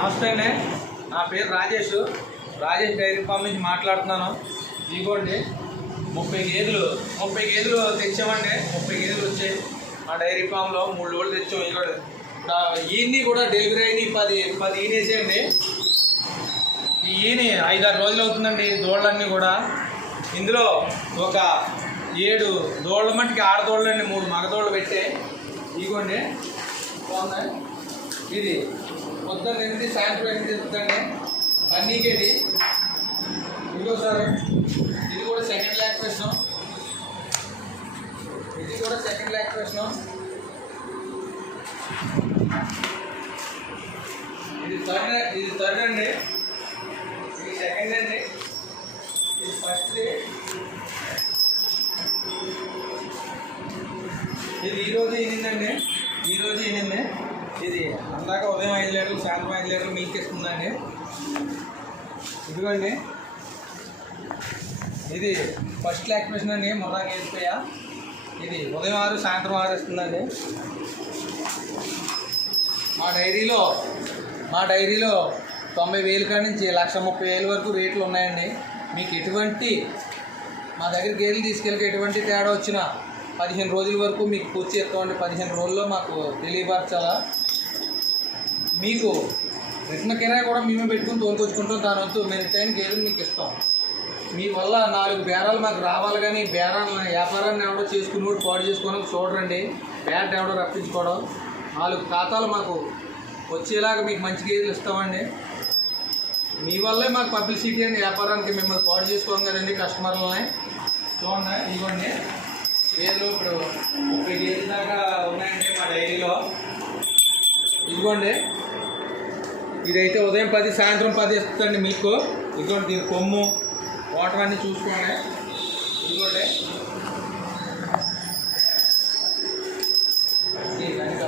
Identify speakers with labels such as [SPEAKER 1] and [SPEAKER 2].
[SPEAKER 1] నమస్తే అండి. నా పేరు రాజేష్. రాజేష్ డైరీ ఫామ్ నుంచి మాట్లాడుతున్నాను. ఇదిగోండి ముప్పై గేదెలు ముప్పై గేదెలు తెచ్చామండి. ముప్పై గేదెలు వచ్చాయి. మా డైరీ ఫామ్లో మూడు రోజులు తెచ్చాం. ఇక్కడ ఈయన్ని కూడా డెలివరీ అయినాయి పది పది ఈనేసేయండి. ఈ ఈని ఐదారు రోజులు అవుతుందండి దోళ్ళన్నీ దూడలన్నీ కూడా. ఇందులో ఒక ఏడు దోళ్ళ మట్టికి ఆడదోళ్ళండి మూడు మగదోళ్ళు పెట్టే. ఇదిగోండి. బాగుందా ఇది పొద్దున్న ఎనిమిది సాయంత్రం ఎనిమిది ఎత్తుతండి అన్నీకేది ఇదిగో సార్ ఇది కూడా సెకండ్ ల్యాక్ ప్రశ్న ఇది కూడా సెకండ్ ల్యాక్ ప్రశ్న ఇది థర్డ్ ఇది థర్డ్ అండి. ఇది సెకండ్ అండి. ఇది ఫస్ట్ ఇది ఈరోజు ఈనిందండి ఈరోజు ఈనింది ఇది అందాక ఉదయం ఐదు లీటర్లు సాయంత్రం ఐదు లీటర్లు మిల్క్ ఇస్తుందండి ఇదిగోండి. ఇది ఫస్ట్ లాక్టివేషన్ అండి ముర్రా గేసిపోయా ఇది ఉదయం ఆరు సాయంత్రం ఆరు ఇస్తుందండి మా డైరీలో మా డైరీలో తొంభై వేలు కాడి నుంచి లక్ష ముప్పై వేలు వరకు రేట్లు ఉన్నాయండి. మీకు ఎటువంటి మా దగ్గర గేదెలు తీసుకెళ్ళి ఎటువంటి తేడా వచ్చినా పదిహేను రోజుల వరకు మీకు పూర్తి చేస్తామండి. పదిహేను రోజుల్లో మాకు తెలియపరచాలా మీకు రిటర్న్ కిరాయి కూడా మేమే పెట్టుకుని తోలుకొచ్చుకుంటాం. దాని వద్దు. మేము టైం గేదెలు మీకు ఇస్తాం. మీ వల్ల నాలుగు బేరాలు మాకు రావాలి కానీ బేరాలు వ్యాపారాన్ని ఎవడో చేసుకుని పాడు చేసుకొని చూడరండి. బ్యాట్ ఎవడో రప్పించుకోవడం. నాలుగు ఖాతాలు మాకు వచ్చేలాగా మీకు మంచి గేదెలు ఇస్తామండి. మీ వల్లే మాకు పబ్లిసిటీ అండి. వ్యాపారానికి మిమ్మల్ని పాడు చేసుకోం కదండి కస్టమర్లని. చూడండి ఇవ్వండి గేదెలు ఇప్పుడు ముప్పై గేదెల దాకా ఉన్నాయండి మా డైరీలో. ఇదిగోండి. ఇదైతే ఉదయం పది సాయంత్రం పది ఇస్తుందండి మీకు. ఇదిగోండి దీని కొమ్ము వాటర్ అన్నీ చూసుకోండి. ఇదిగోండి. ఇది దానికి